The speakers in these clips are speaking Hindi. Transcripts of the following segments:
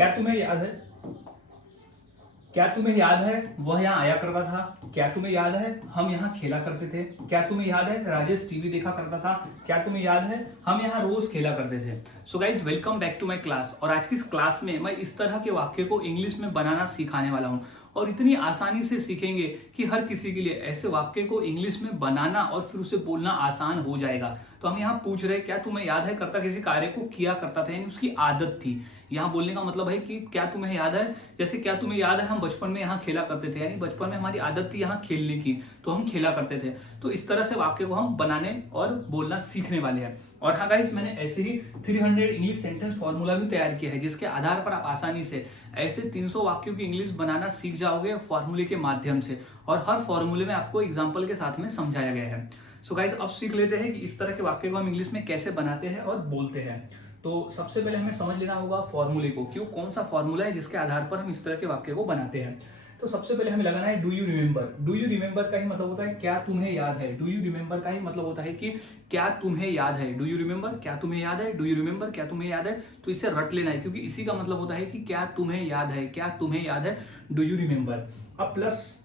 क्या तुम्हें याद है, क्या तुम्हें याद है वह यहाँ आया करता था, क्या तुम्हें याद है हम यहाँ खेला करते थे, क्या तुम्हें याद है राजेश टीवी देखा करता था, क्या तुम्हें याद है हम यहाँ रोज खेला करते थे। So guys welcome back to my class. और आज की इस क्लास में मैं इस तरह के वाक्य को इंग्लिश में बनाना सिखाने वाला हूँ और इतनी आसानी से सीखेंगे कि हर किसी के लिए ऐसे वाक्य को इंग्लिश में बनाना और फिर उसे बोलना आसान हो जाएगा। तो हम यहाँ पूछ रहे क्या तुम्हें याद है करता किसी कार्य को किया करता था, यानी उसकी आदत थी। यहाँ बोलने का मतलब है कि क्या तुम्हें याद है, जैसे क्या तुम्हें याद है हम बचपन में यहाँ खेला करते थे, यानी बचपन में हमारी आदत थी यहाँ खेलने की तो हम खेला करते थे। तो इस तरह से वाक्य को हम बनाने और बोलना सीखने वाले हैं। और हाँ गाइस, मैंने ऐसे ही 300 इंग्लिश सेंटेंस फॉर्मूला भी तैयार किया है जिसके आधार पर आप आसानी से ऐसे 300 वाक्यों की इंग्लिश बनाना सीख जाओगे फॉर्मूले के माध्यम से। और हर फॉर्मूले में आपको एग्जाम्पल के साथ में समझाया गया है। सो गाइस अब सीख लेते हैं कि इस तरह के वाक्य को हम इंग्लिश में कैसे बनाते हैं और बोलते हैं। तो सबसे पहले हमें समझ लेना होगा फॉर्मूले को, क्यों कौन सा फॉर्मूला है जिसके आधार पर हम इस तरह के वाक्य को बनाते हैं। तो सबसे पहले हमें लगाना है do you remember. Do you remember का ही मतलब होता है क्या तुम्हें याद है। डू यू रिमेंबर का ही मतलब होता है कि क्या तुम्हें याद है। डू यू रिमेंबर क्या तुम्हें याद है, डू यू रिमेंबर क्या तुम्हें याद है। तो इसे रट लेना है क्योंकि इसी का मतलब होता है कि क्या तुम्हें याद है, क्या तुम्हें याद है, डू यू रिमेंबर। अब plus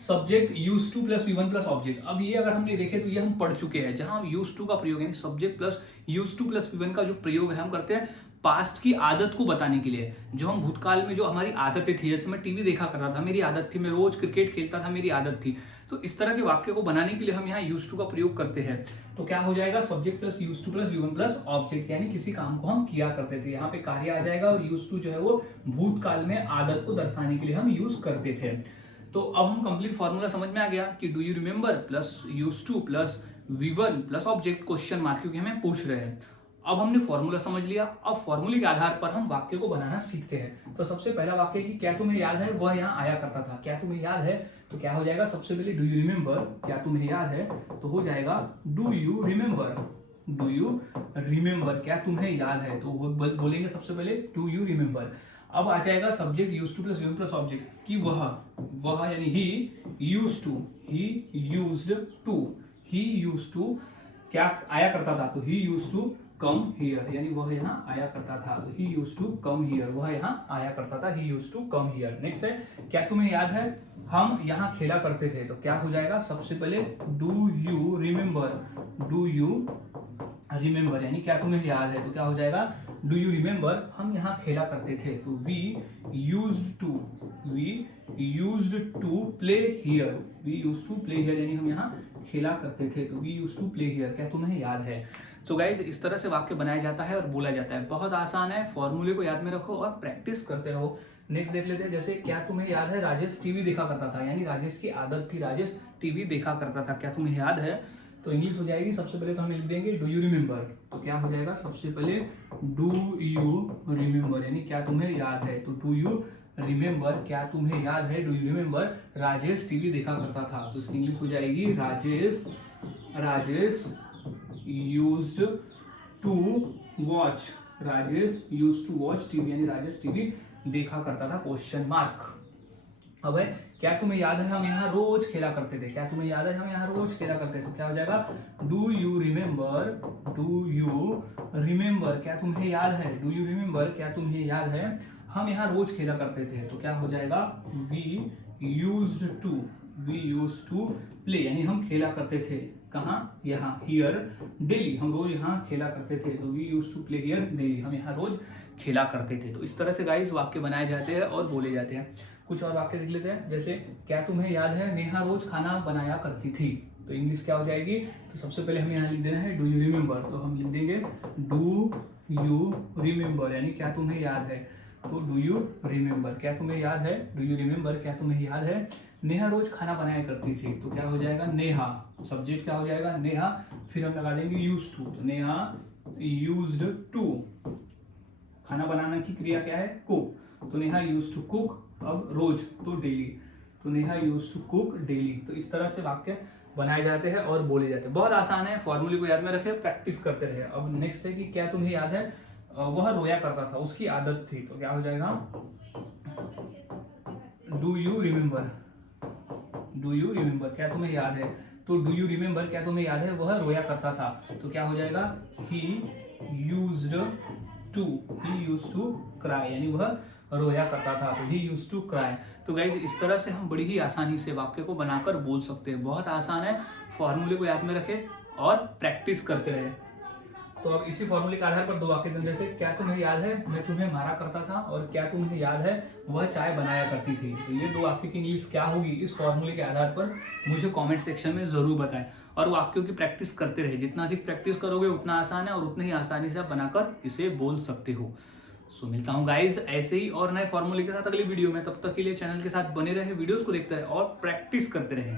subject use to plus V1 plus object. अब ये अगर हमने देखे तो ये हम पढ़ चुके हैं, जहां हम यूज टू का प्रयोग यानी subject plus use to plus V1 का जो प्रयोग है हम करते हैं पास्ट की आदत को बताने के लिए। जो हम भूतकाल में जो हमारी आदतें थी, जैसे मैं टीवी देखा करता था मेरी आदत थी, मैं रोज क्रिकेट खेलता था मेरी आदत थी। तो इस तरह के वाक्य को बनाने के लिए हम यहाँ यूज टू का प्रयोग करते हैं। तो क्या हो जाएगा subject plus use to plus V1 plus object, यानी किसी काम को हम किया करते थे। यहाँ पे कार्य आ जाएगा और यूज टू जो है वो भूतकाल में आदत को दर्शाने के लिए हम यूज करते थे। तो अब हम कंप्लीट फॉर्मूला समझ में आ गया कि do you remember plus use to plus V1 plus object question mark, क्योंकि हमें पूछ रहे हैं। अब हमने फॉर्मूला समझ लिया, अब फॉर्मूले के आधार पर हम वाक्य को बनाना सीखते हैं। तो सबसे पहला वाक्य कि क्या तुम्हें याद है वह यहाँ आया करता था। क्या तुम्हें याद है तो क्या हो जाएगा, सबसे पहले डू यू रिमेंबर, क्या तुम्हें याद है तो हो जाएगा do you remember. Do you remember क्या तुम्हें याद है तो बोलेंगे सबसे पहले डू यू रिमेंबर। अब आ जाएगा subject use to plus V1 plus object कि वह यानी he use to, he used to, he use to क्या आया करता था तो he use to come here, यानी वह यहाँ आया करता था। He use to come here, वह यहाँ आया करता था, he use to come here. Next है क्या तुम्हें याद है हम यहाँ खेला करते थे। तो क्या हो जाएगा सबसे पहले do you remember, do you remember यानी क्या तुम्हें याद है तो क्या हो जाएगा डू यू रिमेंबर हम यहाँ खेला करते थे। तो we used to play here, we used to play here यानी हम यहाँ खेला करते थे। तो we used to play here क्या तुम्हें याद है। तो गाइज इस तरह से वाक्य बनाया जाता है और बोला जाता है। बहुत आसान है, फॉर्मूले को याद में रखो और प्रैक्टिस करते रहो। नेक्स्ट देख लेते हैं, जैसे क्या तुम्हें याद है राजेश टीवी देखा करता था, यानी राजेश की आदत थी राजेश टीवी देखा करता था। क्या तुम्हें याद है तो इंग्लिश हो जाएगी सबसे पहले तो हम लिख देंगे डू यू रिमेंबर। तो क्या हो जाएगा सबसे पहले डू यू रिमेंबर यानी क्या तुम्हें याद है। तो डू यू रिमेंबर क्या तुम्हें याद है, do you remember Rajesh TV देखा करता था। तो इसकी इंग्लिश हो जाएगी Rajesh used to watch, Rajesh used to watch TV यानी राजेश टीवी देखा करता था क्वेश्चन मार्क। अब है क्या तुम्हें याद है हम यहाँ रोज खेला करते थे। क्या तुम्हें याद है हम यहाँ रोज खेला करते थे तो क्या हो जाएगा do you remember, do you remember क्या तुम्हें याद है, डू यू रिमेंबर क्या तुम्हें याद है हम यहाँ रोज खेला करते थे। तो क्या हो जाएगा वी यूज्ड टू प्ले यानी हम खेला करते थे कहाँ यहाँ हियर डेली, हम रोज यहाँ खेला करते थे। तो we used to play here daily हम यहाँ रोज खेला करते थे। तो इस तरह से गाइस वाक्य बनाए जाते हैं और बोले जाते हैं। कुछ और वाक्य देख लेते हैं, जैसे क्या तुम्हें याद है नेहा रोज खाना बनाया करती थी। तो इंग्लिश क्या हो जाएगी तो सबसे पहले हमें यहाँ लिख देना है डू यू रिमेंबर। तो हम लिख देंगे डू यू रिमेंबर यानी क्या तुम्हें याद है। तो डू यू रिमेंबर क्या तुम्हें याद है, डू यू रिमेंबर क्या तुम्हें याद है नेहा रोज खाना बनाया करती थी। तो क्या हो जाएगा नेहा, सब्जेक्ट क्या हो जाएगा नेहा, फिर हम लगा देंगे यूज टू। तो नेहा यूज्ड टू, खाना बनाना की क्रिया क्या है कुक, तो नेहा यूज्ड टू कुक। अब रोज तो डेली, तो Neha used to cook daily. तो इस तरह से वाक्य बनाए जाते हैं और बोले जाते हैं। बहुत आसान है, फॉर्मूले को याद में रखे, प्रैक्टिस करते रहे। अब नेक्स्ट है कि क्या तुम्हें याद है वह रोया करता था, उसकी आदत थी। तो क्या हो जाएगा do you remember, do you remember क्या तुम्हें याद है। तो डू यू रिमेंबर क्या तुम्हें याद है वह रोया करता था। तो क्या हो जाएगा ही यूज्ड टू क्राई, यानी वह रोया करता था, तो ही यूज्ड टू क्राई। तो गाइज इस तरह से हम बड़ी ही आसानी से वाक्य को बनाकर बोल सकते हैं, बहुत आसान है। फॉर्मूले को याद में रखें और प्रैक्टिस करते रहे। तो अब इसी फॉर्मूले के आधार पर दो वाक्य देने से, क्या तुम्हें याद है मैं तुम्हें मारा करता था, और क्या तुम्हें याद है वह चाय बनाया करती थी। तो ये दो वाक्य की इंग्लिश क्या होगी इस फॉर्मूले के आधार पर मुझे कमेंट सेक्शन में जरूर बताएं। और वाक्यों की प्रैक्टिस करते रहे, जितना अधिक प्रैक्टिस करोगे उतना आसान है और उतनी ही आसानी से आप बनाकर इसे बोल सकते हो। सो मिलता हूँ गाइज ऐसे ही और नए फॉर्मूले के साथ अगली वीडियो में। तब तक के लिए चैनल के साथ बने रहे, वीडियोस को देखते रहे और प्रैक्टिस करते रहे।